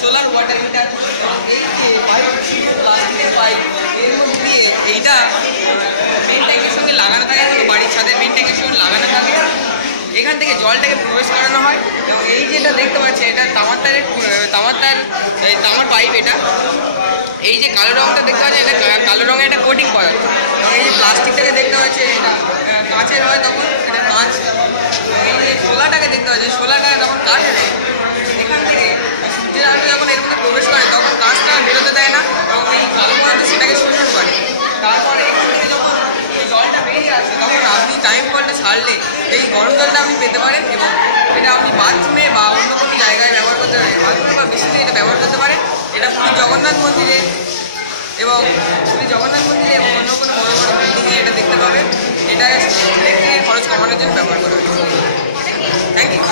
Solar water heater. এই যে প্লাস্টিকের পাইপ এর মধ্যে এইটা মেন ট্যাঙ্কের সঙ্গে লাগানো থাকে, হলো বাড়ির ছাদের মেন ট্যাঙ্কের সঙ্গে লাগানো থাকে। এখান থেকে জলটাকে প্রবেশ করানো হয় এবং এই যেটা দেখতে পাচ্ছি এটা তামার পাইপ। এটা এই যে কালো রঙটা দেখতে পাচ্ছি এটা কালো রঙের একটা কোটিং করা, এবং এই যে প্লাস্টিকটাকে দেখতে পাচ্ছি এটা কাঁচের হয়, তখন এটা কাঁচ। এই যে শোলাটাকে দেখতে পাচ্ছি শোলাটাকে তখন কাঠের হয়। এখান থেকে সূর্যের আলো যখন এর মধ্যে প্রবেশ করে তখন কাঁচটা বেরোতে দেয় না এবং এই কালো পদার্থ সেটাকে শোষণ করে। তারপর এখান থেকে যখন জলটা বেরিয়ে আসে তখন আপনি টাইম কলটা ছাড়লে এই গরম জলটা আপনি পেতে পারেন, এবং এটা আপনি বাথরুমে বা অন্য কোনো জায়গায় ব্যবহার করতে পারেন, বাথরুমে বা বেশিতে এটা ব্যবহার করতে পারেন। এটা পুরী জগন্নাথ মন্দিরে এবং অন্য কোনো বড় বড় বিল্ডিংয়ে এটা দেখতে পাবেন। এটা ইলেকট্রিকের খরচ কমানোর জন্য ব্যবহার করা হচ্ছে। Thank you.